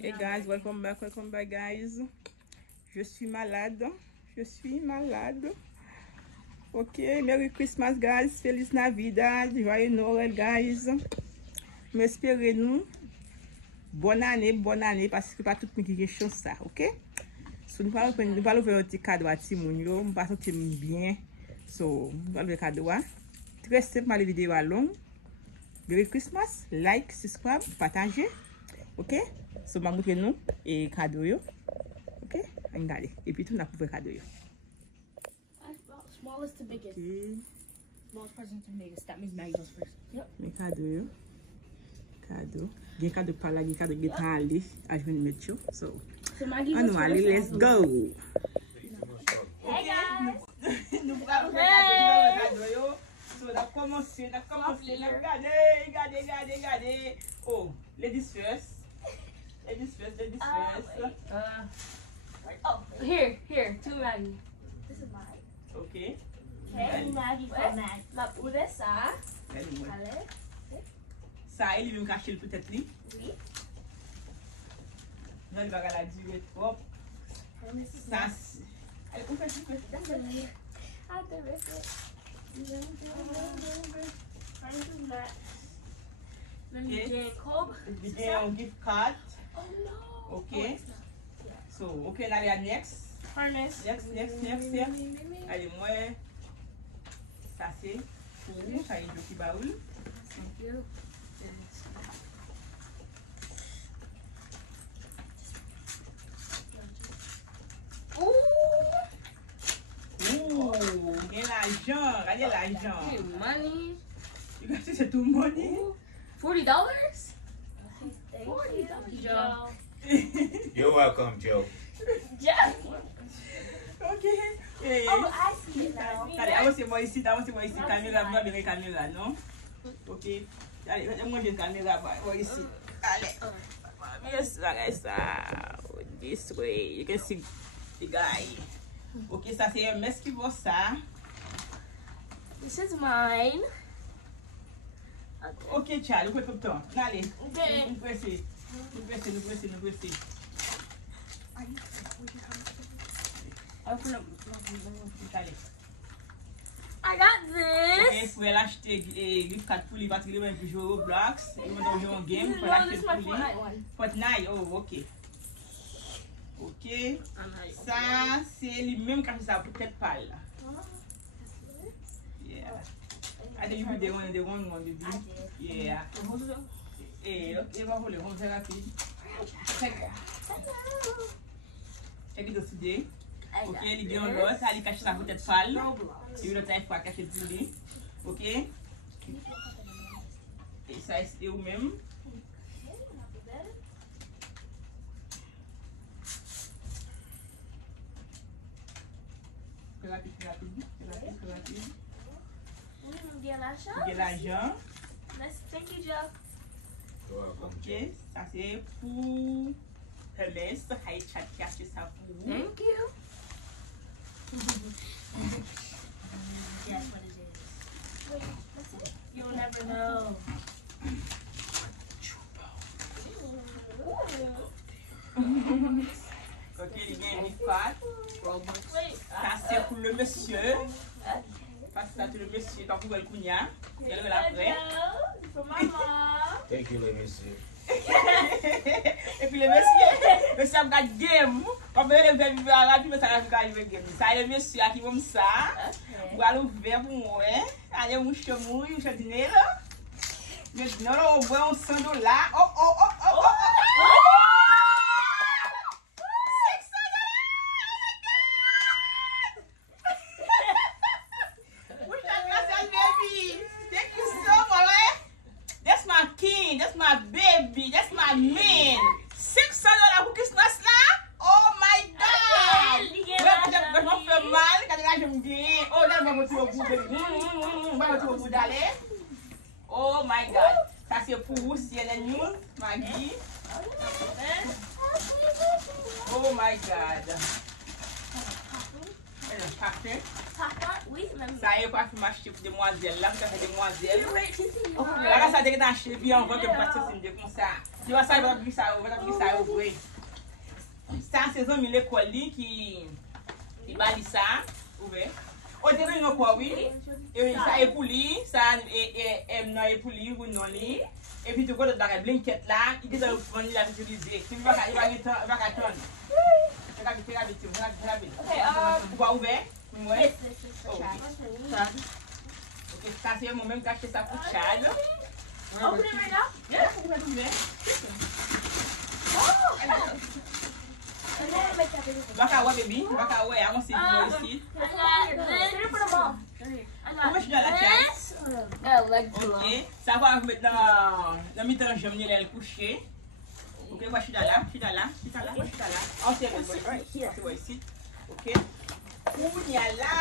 Hey guys, welcome back guys. Je suis malade. Ok, Merry Christmas guys. Feliz Navidad. Joyeux Noël guys. M'espérez nous. Bonne année parce que pas tout le monde qui a chance ça, ok? So nous allons faire un petit cadeau à Timoun yo, nous allons sentir bien. So, nous allons faire cadeau. Très simple, les vidéos à long. Merry Christmas, like, subscribe, partagez. Ok? So, je vais vous montrer et cadeau yo. Ok? Regardez. Et puis tout n'a pas cadeau yo. Smallest to biggest. Okay. Smallest present to biggest. That means Maggie goes first. Yep. Mais cadeau yo. Cadeau. Gen cadeau par là, gen cadeau qui est allé. À je vais mettre yo. So Maggie goes first. let's go. Hey guys. Nous allons faire cadeau yo. So on a commencé, regardez. Oh, ladies first. Oh, here, to Maggie. This is mine. Okay. Okay, Maggie for Maggie. La pude ça. Allez. Ça, il va cacher peut-être lui. Oui. Non, il va la durée trop. Ça, allez, on fait ça. Ah, the rest of You get a gift card. Oh no. Okay. So, okay, now we are next. Harness. Next. Allez, moi, ça c'est pour ça, il y a un petit baoul. Thank you. Ouh, il y a l'argent, regardez l'argent. Hey, money. You guys see c'est tout money? $40? $40, Joe. You're welcome, Joe. Jeff. Okay. Hey. Oh, I see it now. Allez, avancez-moi ici, caméra, caméra, non? Ok. Allez, moi j'ai une caméra, moi ici. Allez. Yes, like ça. This way, you can see the guy. Ok, ça c'est un mesque qui vaut ça. This is mine. Ok, Charles, vous pouvez tout le temps. Allez, Okay. nous pressez. Allez. I got Ok, this. vous pouvez l'acheter gift card pour lui parce qu'il va jouer au Roblox. Il va jouer un game. Vous pouvez No, l'acheter this is pour my lui. Fortnite one. Fortnite, oh, ok. Ok. Ça, c'est lui-même qui a fait ça pour tête pâle. Yeah. I think you did the one, baby. Yeah. Eh, ok, va rouler, on va rapide. Check it out today. Ok, il dit en l'autre, il cache ça pour tête pâle. Et l'autre, il faut cacher pour lui. Ok. Et ça, c'est vous-même. Rapide. Get Il y a l'argent. Thank you, Joe. You're welcome, Ok, Joe. ça c'est pour Hermès. Hay chat qui a acheté ça pour vous. Thank you. Guess what it is. Wait, what's it? You'll never know. Ok, il y a une gift card. Wait. Ça c'est pour le monsieur. Parce que ça c'est le monsieur. Quand vous voyez le cognac, il y a le après. Joe, for my mom. Thank you, let me see. Et puis le monsieur a regardé game. On peut le faire vivre rapide, mais ça a regardé game. Ça c'est le monsieur qui va me ça. Vous allez ouvrir pour moi. Allez, on chemouille, on dîner là. Maintenant, on voit un $100. Oh. That's my baby. That's my man. $600 pour Christmas là. Oh my God. Je m'en fais mal quand je me dis. Oh là, je vais me tirer au bout. Je vais me tirer au bout d'aller. Oh my God. Ça c'est pour vous, CNN News, Maggie. Oh my God. Parfait. Papa, oui, même. Ça y est, pas fait m'acheter pour demoiselle là, ça fait demoiselle. Wait, tu sais, Là, ça t'est acheté bien, on voit que pas de comme ça. Si va sa, va ta sa ouve. Sa saison mi l'école li qui bali ça, ouve. O te ven quoi oui. Et ça est pour lui, ça est non est pour lui ou non li. Et puis tu vois dans la blanquette là, il dit dans le fond il a utilisé. Tu va attendre. Okay, va ouvert. Ouais. Ok, ça c'est moi même cacher ça pour Chad. Open it right now? Yeah, ouvert. Baka wa baby, baka wa, I want to see you see. Comment je dois la Chad? Ok, ça va mettre dans mi-temps j'aime les coucher. Ok, moi je suis là. On s'est right? C'est ici. Ok. Kounya là,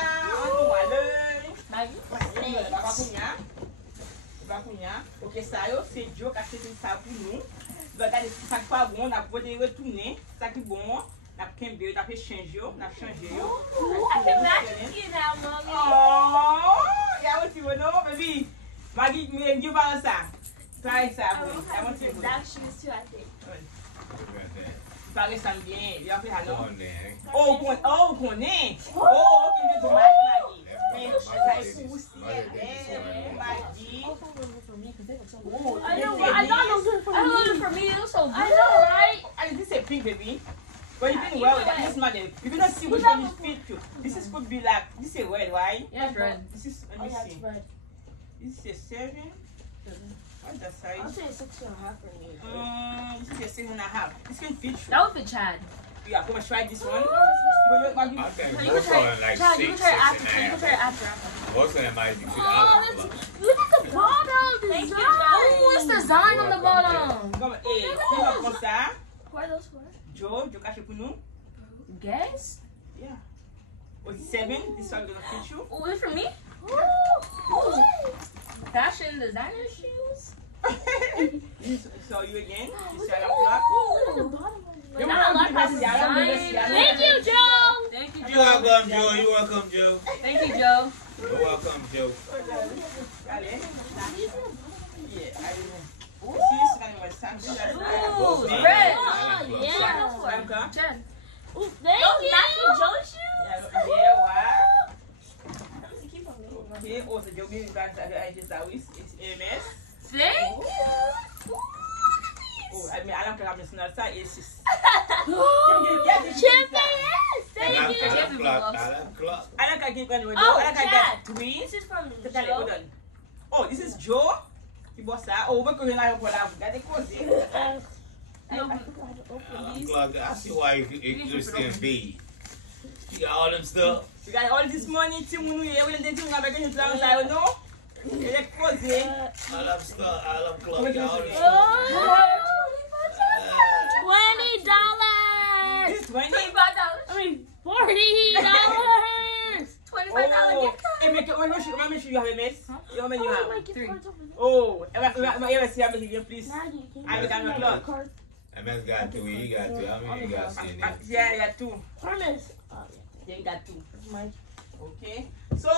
on va le. Bakunya. Ok, ça yo, c'est Joe qui a fait ça pour nous. Regardez, ça pas bon, on a voulu retourner. Ça qui bon, on a kembe, on a fait changer, on a changé. I can match you now, mommy. Oh, yeah, what you know, baby. Maggie, me give us ça. Try ça, I want you. Black shoes too, I think. Ça ressemble bien. Il a fait alors. Come on there. Oh, on connaît. Oh, ok, je te Maggie. Mais ça est poussé. Maggie. Oh, I know, I thought those were for me. It was so good. I know, right? And this is a pink, baby. But you've been well with that. This is not the. You're gonna see which one is fit you. This is could be like. This is red, right? Yeah, it's red. This is. Let me see. This is a 7. What's the size? I'll say 6.5 for me. This is a 6.5. This can fit you. That would fit Chad. Yeah, come and try this one. I think You can most of try them like Chad, you 6, can try 6 after. You can and try a half. after. Most of them might be 6 Oh, hours. look at the bottom Thank you, design. Chad. Oh, it's design on the bottom. Comme, tu vas prendre ça. What are those for? Joe cache pour nous. Guess? Yeah. Oh, 7. This one gonna fit you. Oh, is it for me? Ooh. Fashion designer shoes? So you again. This side of clock. Look at the bottom one. You Not a lot want of to design. Thank you, Joe. Thank you, You're Joe. welcome, Joe. You're welcome, Joe. Thank you, Joe. You're welcome, Joe. Allez. Yeah, I see this kind of something. Ooh, Yeah. red. Oh, yeah. Okay. Chad. Ooh, thank you. That's Joe shoes? Yeah, wow. Keep on moving. Okay, oh, so Joe gave back that I just always it's MS. Thank you. Oh, I mean, I don't care how much that is. Chippy, I thank you. like clock. I like clock. I like I get one. Oh, I like I Chad. got 3. This is from Hold Joe. on. Oh, this is Joe. You boss that. Oh, we're going to put out that. No, I forgot to open these. Clock. I see why you still be. You got all them stuff. You got all this money, Timunu, here. We didn't think about getting to I don't know. You're crazy. I love stuff. I love clock. You got all them stuff. $20. This 20. I mean, $40. $25 gift card. Hey, make sure you have a mess. How many you Oh, have? my gift 3. card's over there. Oh, ever see how many you please? Maggie, can you I give got me no my clock. gift card? MS got 2. He got 2. How many you got sitting there? Yeah, I got 2. Promise. Oh, yeah. You got 2. That's mine. Okay. So,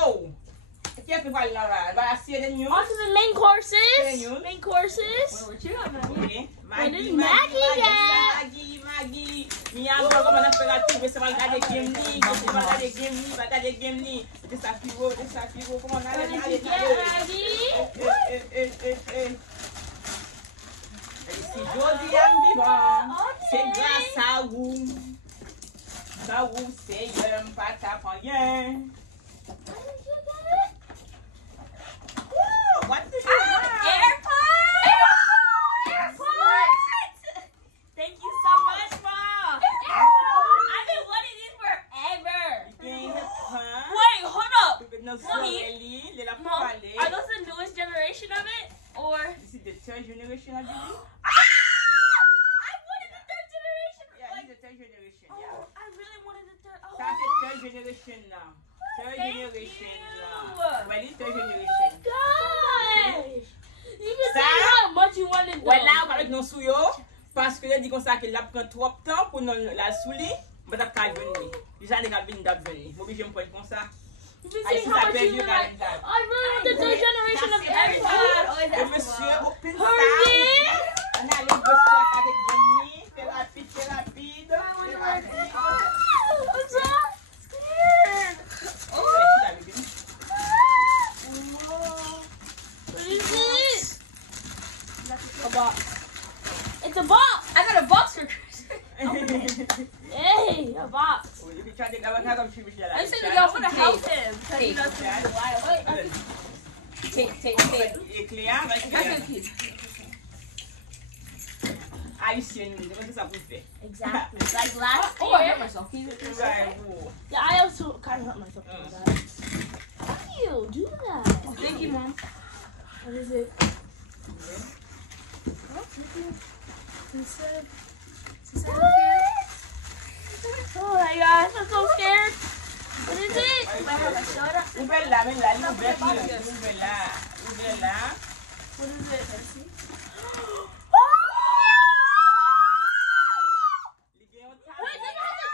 qu'est-ce que va là? Va essayer les news. On to the main courses. Menu. Main courses. What you got, Maggie? Okay. What is Maggie got? Maggie. Mi amo como na pega tu, você vai dar de game ni, você vai dar de game ni, vai dar de game ni. Desafio, como na What did área. you get, Maggie? Si Jodi am vivant, c'est grâce à vous. Ça vous c'est pas ta rien. What did you get? What did you have? AirPods! AirPods! Thank you so much, Mom. AirPods! I've been wanting these forever. Wait, hold up. Mom, are those the newest generation of it? Or... This is the 3rd generation, I believe. I wanted the 3rd generation. Yeah, Like, this is the 3rd generation. oh, Yeah. I really wanted the 3rd. Oh, That's the 3rd generation now. 3rd Thank generation you. now. Well, it's 3rd oh generation. my gosh. You can Ça? say how much you wanted Ouais, là, on those. va avec nos souillons. Parce que là, dit comme ça qu'il a pris trop de temps pour nous la soulier. Mais t'as qu'à venir. Déjà, les gars viennent d'venir. Moi, je me prends comme ça. You can I say see how that much baby you you were got like, in that. I really want the 3rd generation of That's AirPods. Et monsieur, open Hurry. ça. On a le boss avec Jenny. Fais rapide, fais rapide. I'm so scared. What is it? A box. It's a box. I got a box for Christmas. Hey, a box. You can try to go and come to me. I said I want to help him. Take. Et client, haïtien, c'est ça pour faire. Exactly. Like last Oh, I year. hurt myself. Can you do this? Yeah, I also kind of hurt myself doing that. How do you do that? Thank you, Mom. What is it? Oh my gosh, I'm so scared. What is it? Ouvre là, même là, ouvre là. What is it? Wait, they got the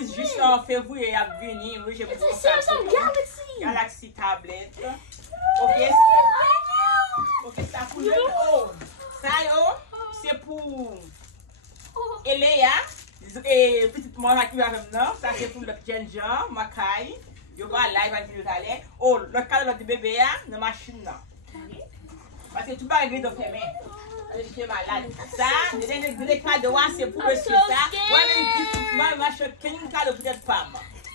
It's just en février à venir, oui, j'ai It's a Samsung Galaxy. Galaxy tablet. Ok, ok, ça pour le haut. Ça c'est pour Eléa et petite maman qui va avec nous. Ça c'est pour le Ginger, Makai. Yo va live à dire d'aller. Oh, le cadre de bébé dans la machine là. Parce que tu vas arriver dans tes mains. J'étais malade. Ça, les cadeaux, c'est pour le ça. Moi, je suis un cadeau peut-être pas.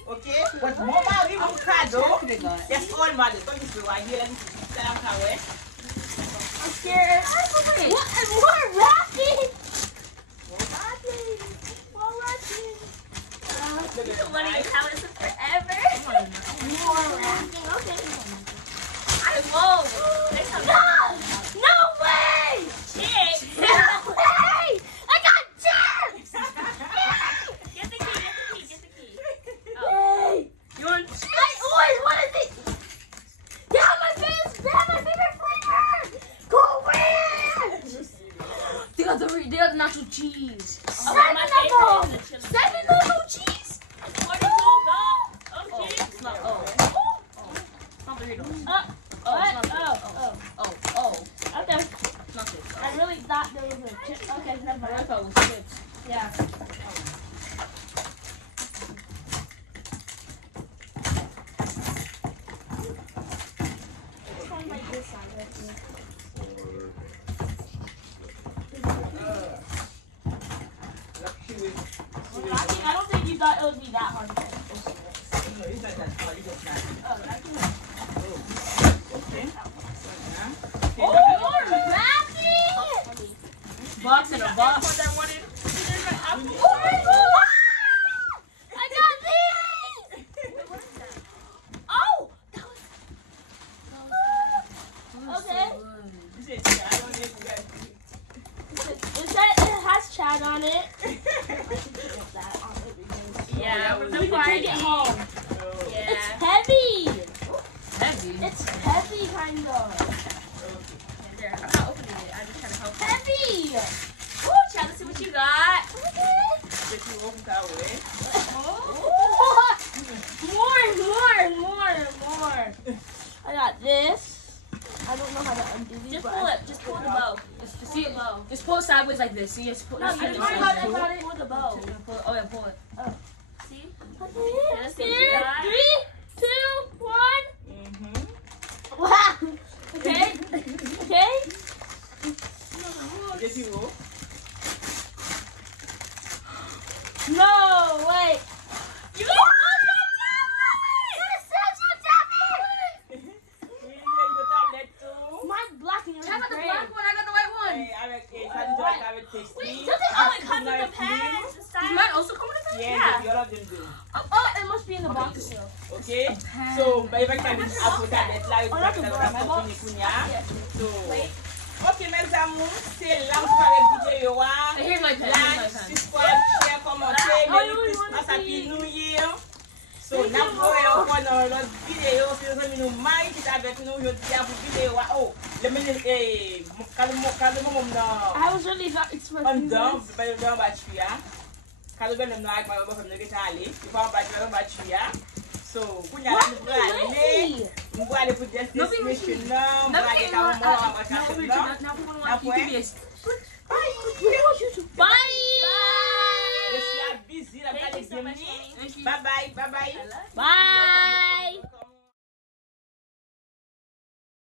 Ok? Mon mari, mon cadeau, that's all my Comme tu vois, il y a I'm scared. What? And more wrapping. More wrapping. What do you have it forever? More wrapping. Okay. Whoa. No way. Chick. No way. I got chips. Get the key. Oh. You want chips? What is it? Yeah, my favorite flavor. Go Ranch. They got the nacho cheese. Seven nacho cheese. 42. Oh, it's not. It's not Doritos. Okay. It's not this. I really thought there was a chip. Okay, never mind. I thought it was chips. Yeah. It's kind of like this side right here. I don't think you thought it would be that hard to finish. Oh, more wrapping! Box in a box. Oh my God! I got these! Oh! That was okay. It said it has Chad on it. Yeah, We can take it home. Yeah. It's heavy. Heavy. It's heavy, kind of. There, I'm not opening it. I'm just trying to help. Heavy. Ooh, Chad, let's see what you got. More. I got this. I don't know how to undo these. Just pull it. Just pull the bow. Just see it. Just pull it sideways like this. See, just pull. No, see you it. don't know how to got it. Pull the bow. Pull it. Oh yeah, pull it. See? Let's see what you Here, got. 3, 2, 1. Wow. Okay. No, wait. You got Mine's black and yours I is got the gray. black one. I got the white one. Wait, does it only come in the pants? Does mine also come with a pen? Yeah, all of them do. Oh, it must be in the box still. Okay? So, every time you put that live, Oh, that's a box. My box. So, okay, mes amours, c'est là où je parle de vidéo. Here's my pen. Like, subscribe, share, commenter, Merry Christmas, Happy New Year. So, nous avons encore dans l'autre vidéo, si nous avons nous maille qui est avec nous aujourd'hui pour vidéo. Oh, le minute, quand le moment I was really not expecting on down, this. by the down battery. Kalau ben nou ek maar bofam nge tali. Di pa battery ya. So, kunya la nou brale. Nou brale pour destination là, brale ka mo a chance là. Na point. Bye. Je suis busy la Thank you so much, Bye bye. Bye.